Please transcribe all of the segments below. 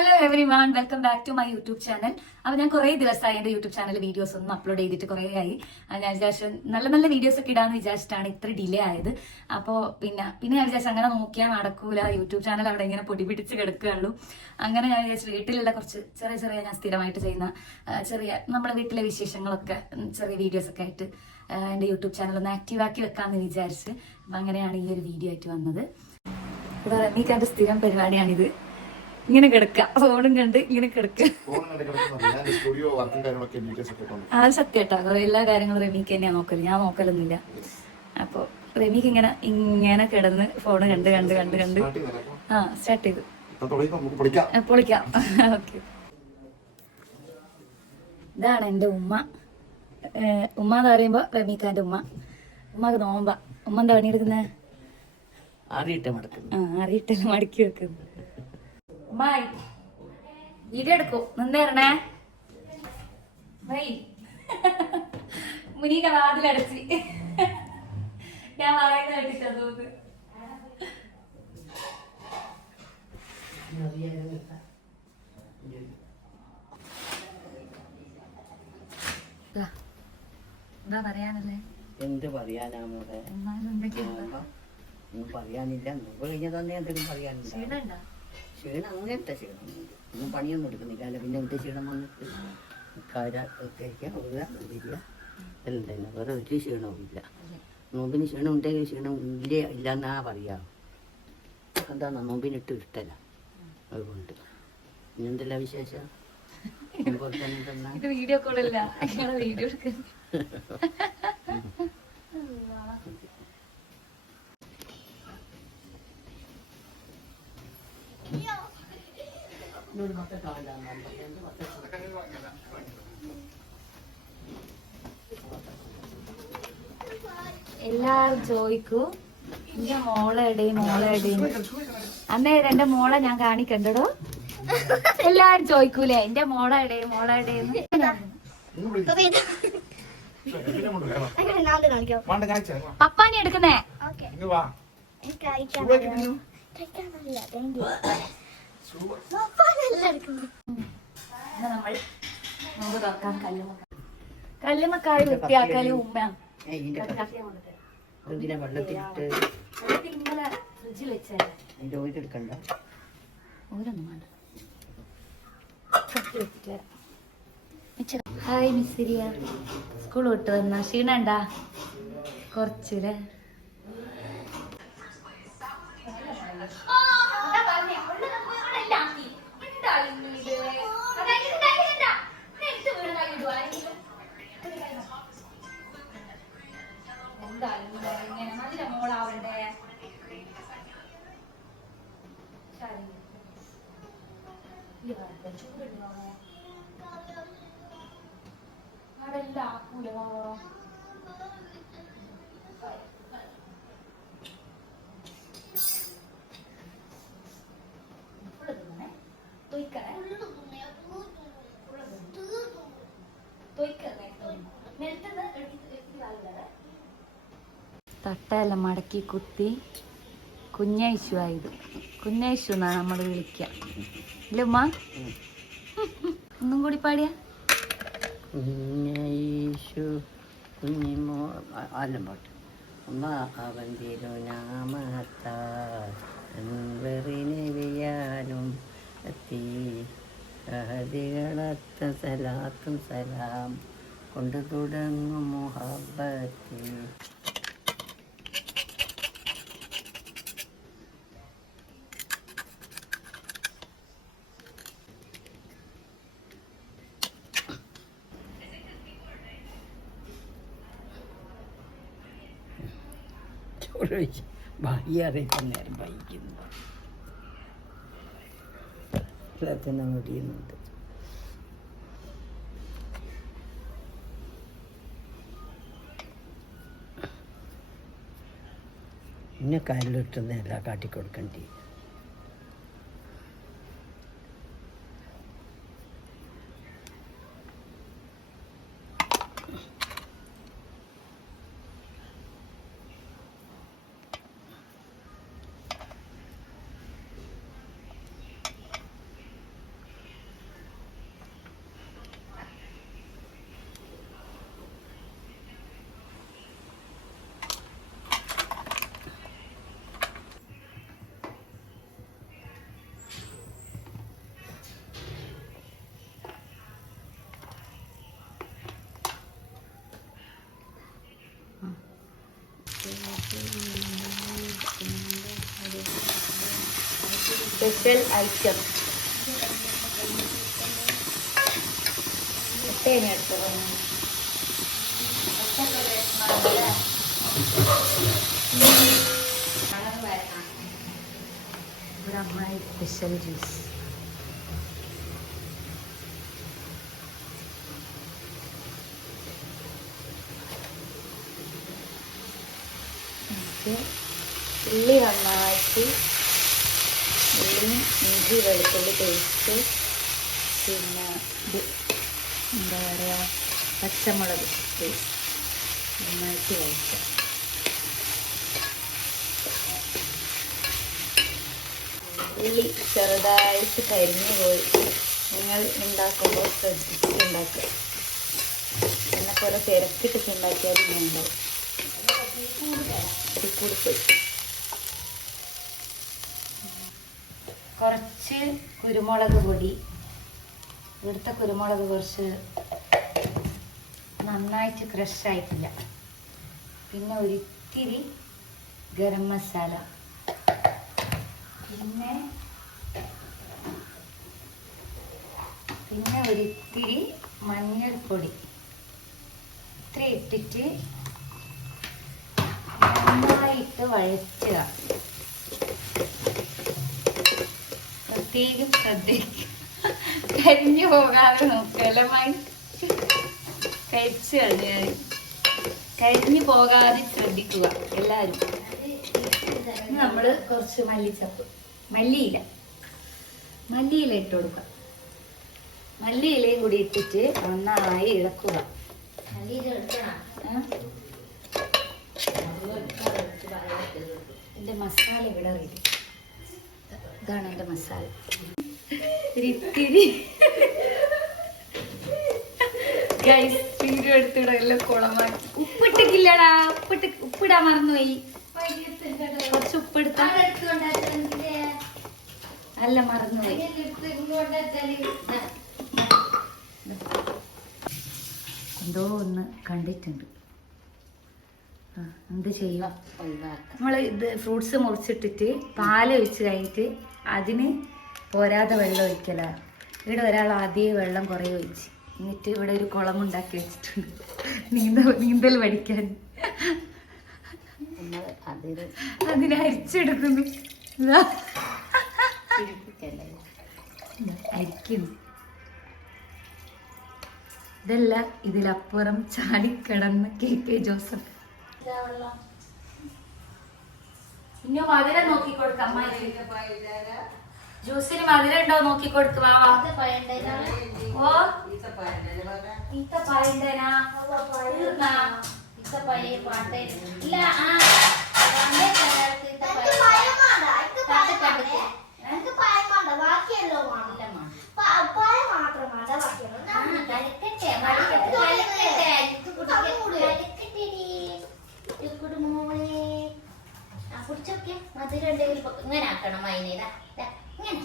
Hello everyone, welcome back to my YouTube channel. അപ്പോൾ ഞാൻ കുറേ ദിവസമായി എൻ്റെ യൂട്യൂബ് ചാനലിൽ വീഡിയോസ് ഒന്നും അപ്ലോഡ് ചെയ്തിട്ട് കുറേ ആയി. ഞാൻ വിചാരിച്ചു നല്ല നല്ല വീഡിയോസ് ഒക്കെ ഇടാമെന്ന് വിചാരിച്ചിട്ടാണ് ഇത്ര ഡിലേ ആയത്. അപ്പോൾ പിന്നെ ഞാൻ വിചാരിച്ചു അങ്ങനെ നോക്കിയാൽ നടക്കൂല, യൂട്യൂബ് ചാനൽ അവിടെ ഇങ്ങനെ പൊടി പിടിച്ച് കിടക്കുകയുള്ളൂ. അങ്ങനെ ഞാൻ വിചാരിച്ചു വീട്ടിലുള്ള കുറച്ച് ചെറിയ ഞാൻ സ്ഥിരമായിട്ട് ചെയ്യുന്ന നമ്മുടെ വീട്ടിലെ വിശേഷങ്ങളൊക്കെ ചെറിയ വീഡിയോസൊക്കെ ആയിട്ട് എൻ്റെ യൂട്യൂബ് ചാനൽ ഒന്ന് ആക്റ്റീവാക്കി വെക്കാമെന്ന് വിചാരിച്ച്. അപ്പം അങ്ങനെയാണ് ഈ ഒരു വീഡിയോ ആയിട്ട് വന്നത്. ഇവിടെ റമീഖാന്റെ സ്ഥിരം പരിപാടിയാണിത്, ഇങ്ങനെ കിടക്കുക, ഫോണും കണ്ട് ഇങ്ങനെ കിടക്കുക. അത് സത്യട്ടോ, എല്ലാ കാര്യങ്ങളും റമീക്ക് തന്നെയാ നോക്കല്, ഞാൻ നോക്കലൊന്നുമില്ല. അപ്പൊ റമീക്ക് ഇങ്ങനെ കിടന്ന് ഫോണ് കണ്ട് സ്റ്റാർട്ട് ചെയ്തു പൊളിക്കാം. ഓക്കെ, ഇതാണ് എൻ്റെ ഉമ്മ. ഉമ്മ എന്ന് പറയുമ്പോ റമീഖാന്റെ ഉമ്മക്ക് നോമ്പാ. ഉമ്മ എന്താ പണിയെടുക്കുന്നത്? അറിയിട്ട മടക്കി വെക്കുന്നു. ബായ്, വീഡിയോ എടുക്കൂ, നിന്നേരണേ. മുനീക വാതിലടച്ച് ഞാൻ പറയുന്ന കേട്ടിട്ടാ തോന്നുന്നു. എന്താ പറയാനല്ലേ? എന്ത് പറയാനാ മോളെ, ഒന്നും പറയാനില്ല. നോമ്പ് കഴിഞ്ഞതന്നെ എന്തെങ്കിലും പറയാനില്ല. ക്ഷീണം അങ്ങനത്തെ ക്ഷീണം ഒന്നും പണിയൊന്നും എടുക്കുന്നില്ല. അല്ല പിന്നെ എന്ത് ക്ഷീണം വന്നിട്ട് കഴിക്കാൻ ഓടുക വരിക എല്ലാം തന്നെ, വേറെ ഒരു ക്ഷീണവും ഇല്ല. നോമ്പിന് ക്ഷീണം ഉണ്ടെങ്കിൽ ക്ഷീണം ഇല്ലെന്നാ പറയാ. എന്താ നോമ്പിനിട്ട് ഇഷ്ടല്ല, അതുകൊണ്ട് ഇനി എന്തെല്ലാം വിശേഷം? വീഡിയോ കോളല്ല, വീഡിയോ എല്ലാരും ചോദിക്കൂ എന്റെ മോളെ അന്നേരം എന്റെ മോളെ ഞാൻ കാണിക്കണ്ടോ? എല്ലാരും ചോദിക്കൂലേ എന്റെ മോളെ പപ്പാനി എടുക്കുന്നേ. നമ്മൾ കല്ലുമക്കായ വൃത്തിയാക്കല് ഉമ്മയാണ്. വെള്ളത്തിലിട്ട് ഫ്രിഡ്ജിൽ വെച്ചേ എടുക്കണ്ട. ഓരോന്നും വേണ്ട. ഹായ് മിസ്സിരിയ, സ്കൂൾ വിട്ട് വന്ന ക്ഷീണണ്ടാ? കുറച്ചില്ലേ? നല്ല മോളാവണ്ടേ? അതെല്ലാം ആക്കൂലോ. തട്ടയെല്ലാം മടക്കി കുത്തി കുഞ്ഞൈശു ആയത്. കുഞ്ഞൈശു എന്നാണ് നമ്മൾ വിളിക്കുക, ഇല്ല ഉമ്മ? ഒന്നും കൂടി പാടിയ കുഞ്ഞൈശു കുഞ്ഞിമോ ആലം പാട്ട്. അമ്മ അവൻ തിരുനാമത്താലും എത്തി അഹദികളത്ത സലാത്തും സലാം കൊണ്ട് തുടങ്ങും മുഹബ്ബത്തി. ഭാഗ്യ അറിയിക്കാൻ നേരം വഹിക്കുന്നു, തന്നെ മുടിയുന്നുണ്ട്. പിന്നെ കല്ലിട്ടുന്നല്ല കാട്ടിക്കൊടുക്കണ്ടി. സ്പെഷ്യൽ ഐറ്റം ഇവിടെ അമ്മായി സ്പെഷ്യൽ ജ്യൂസ്. ഉള്ളി നന്നായിട്ട്, ഉള്ളിയും ഇഞ്ചി വെളുത്തുള്ളി പേസ്റ്റ്, പിന്നെ ഇത് എന്താ പറയുക പച്ചമുളക് പേസ്റ്റ് നന്നായിട്ട് കഴിക്കാം. ഉള്ളി ചെറുതായിട്ട് കരിഞ്ഞു പോയി. നിങ്ങൾ ഉണ്ടാക്കുമ്പോൾ ശ്രദ്ധിച്ചുണ്ടാക്കുക. എന്നെപ്പോലെ തിരക്കിട്ടൊക്കെ ഉണ്ടാക്കിയാലും ഇങ്ങനെ ഉണ്ടാവും. കൂടി പോയി. കുറച്ച് കുരുമുളക് പൊടി. ഇവിടുത്തെ കുരുമുളക് കുറച്ച് നന്നായിട്ട് ക്രഷ് ആയിട്ടില്ല. പിന്നെ ഒരിത്തിരി ഗരം മസാല, പിന്നെ ഒരിത്തിരി മഞ്ഞൾപ്പൊടി. ഇത്ര ഇട്ടിട്ട് നന്നായിട്ട് വഴറ്റുക. പ്രത്യേകം ശ്രദ്ധിക്കുക, കരിഞ്ഞു പോകാതെ നോക്കുക. എല്ലാമായി കഴിച്ചു കഴിഞ്ഞാൽ കരിഞ്ഞു പോകാതെ ശ്രദ്ധിക്കുക എല്ലാവരും. നമ്മൾ കുറച്ച് മല്ലിച്ചപ്പ്, മല്ലിയില ഇട്ട് കൊടുക്കുക. മല്ലിയിലയും കൂടി ഇട്ടിട്ട് നന്നായി ഇളക്കുക. എൻ്റെ മസാല ഇവിടെ റെഡി. ഇതാണ് എൻ്റെ മസാല. ഒരിത്തിരി വീഡിയോ എടുത്തിട എല്ലാം കുളമാക്കി. ഉപ്പിട്ടിട്ടില്ലടാ, ഉപ്പിടാൻ മറന്നുപോയി. കുറച്ച് ഉപ്പെടുത്ത അല്ല, മറന്നുപോയി. എന്തോ ഒന്ന് കണ്ടിട്ടുണ്ട്. എന്ത് ചെയ്യുക, നമ്മൾ ഇത് ഫ്രൂട്ട്സ് മുറിച്ചിട്ടിട്ട് പാല് ഒഴിച്ച് കഴിഞ്ഞിട്ട് അതിന് പോരാതെ വെള്ളം ഒഴിക്കല. ഇവിടെ ഒരാൾ ആദ്യം വെള്ളം കുറേ ഒഴിച്ച്, എന്നിട്ട് ഇവിടെ ഒരു കുളമുണ്ടാക്കി വെച്ചിട്ടുണ്ട് നീന്തൽ പഠിക്കാൻ. അതിനെ അരിച്ചെടുക്കുന്നു, അരിക്കുന്നു. ഇതല്ല, ഇതിലപ്പുറം ചാടിക്കിടന്ന് KK ജോസഫ്. ഇനി മധുരം നോക്കിക്കൊടുക്കാം. ജ്യൂസിന് മധുരം ഉണ്ടോ നോക്കിക്കൊടുക്കുക. കുടിച്ചോക്കെ മധുരം ഉണ്ടെങ്കിൽ ഇങ്ങനെ ആക്കണം. അതിനെ ഇങ്ങനെ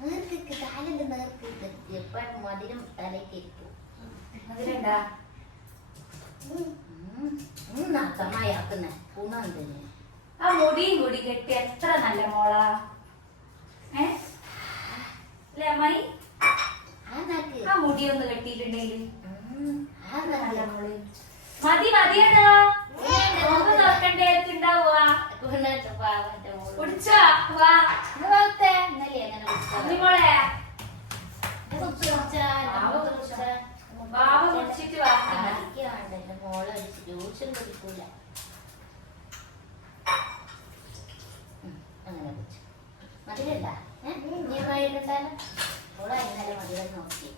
നേർക്ക് കാലിന്റെ നേർക്ക് എപ്പോഴും മധുരം തലയ്ക്ക് ഇരിക്കും. മധുരണ്ടാ നാക്കമ്മയാക്കുന്ന ഗുണം തന്നെ. ആ മുടിയും കൂടി കെട്ടി എത്ര നല്ല മോളാ. അല്ലേ അമ്മായി? ആ മുടിയൊന്ന് കെട്ടിയിട്ടുണ്ടെങ്കിൽ നല്ല മോള്. മതിയടാ, നോക്കണ്ടേ ഉണ്ടാവുക. കുടിച്ചോ വാ മോളെ. ബാബ കുടിച്ചിട്ട് മോളെ ജ്യൂസും കുടിക്കൂല. അങ്ങനെ കുടിച്ചു. മധുരല്ല നീ കഴിഞ്ഞിട്ടാലും മോളെ ഇന്നലെ മധുരം നോക്കി.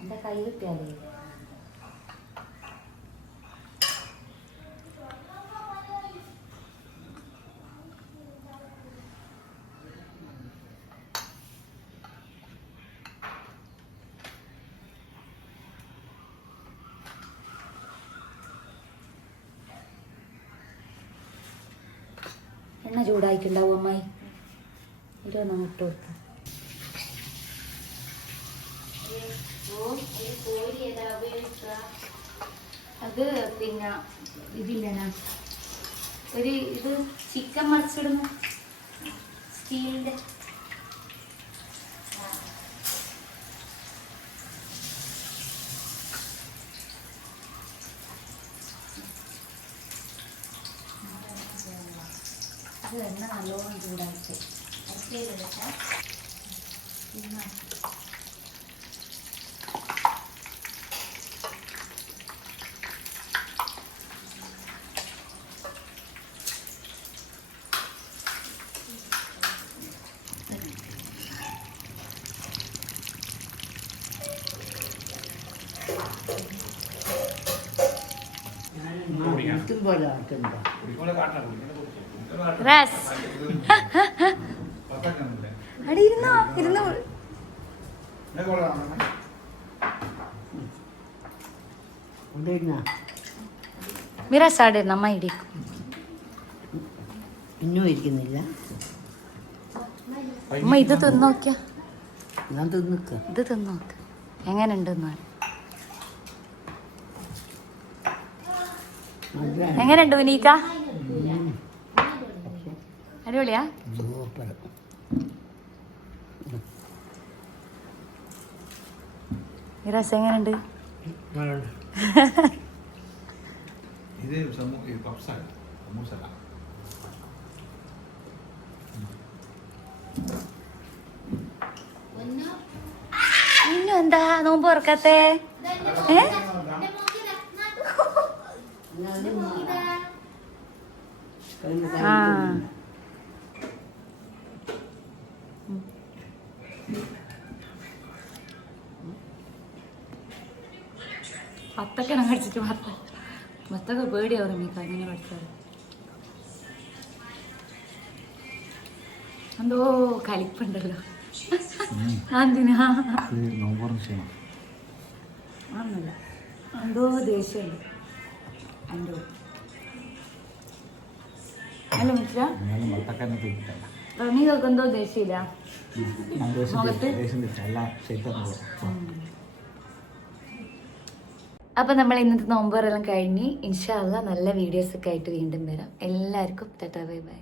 എന്റെ കൈ കിട്ടിയാലേ എണ്ണ ചൂടായിട്ടുണ്ടാവും അമ്മായി. ഇരുപത് ഇട്ട് കൊടുത്തു. അത് പിന്നെ ഇതില്ല, ഒരു ഇത് ചിക്കൻ മറിച്ചിടുന്നു സ്റ്റീലിന്റെ. അത് എണ്ണ നല്ലോണം ചൂടാക്കി പോലെ ആട്ടുണ്ടോ? അവിടെ ഇരുന്നോ, ഇരുന്നോ. മിറാസ് അവിടെ ഇരുന്ന് അമ്മ ഇടിക്കും. ഇന്നും ഇരിക്കുന്നില്ല. അമ്മ ഇത് തിന്നോക്കിയ, ഞാൻ തിന്നിക്ക. ഇത് തിന്നോക്ക് എങ്ങനെയുണ്ടെന്ന്. എങ്ങനെയുണ്ട് വിനീത? അടിപൊളിയാ? സൂപ്പർ. മിറാസ് എങ്ങനെയുണ്ട്? ഇത് പപ്സാണ്, സമൂസല്ല. ഇന്നും എന്താ നോമ്പ് തുറക്കാത്തെ? ആ പത്തൊക്കെ കടിച്ചിട്ട് മത്തൊക്കെ പേടിയാവും മീക്ക ഇങ്ങനെ പഠിച്ചാൽ. എന്തോ കലിപ്പുണ്ടല്ലോ. എന്തിനാ? ആന്നല്ല, എന്തോ ദേഷ്യമുണ്ട് എന്തോ. അല്ല മനസ്സിലാ, റമീകൊക്കെ എന്തോ ദേഷ്യമില്ല മുഖത്ത്. അപ്പം നമ്മൾ ഇന്നത്തെ നോമ്പുറെല്ലാം കഴിഞ്ഞ് ഇൻഷാ അല്ലാഹ് നല്ല വീഡിയോസൊക്കെ ആയിട്ട് വീണ്ടും വരാം. എല്ലാവർക്കും ടാറ്റാ ബൈ ബൈ.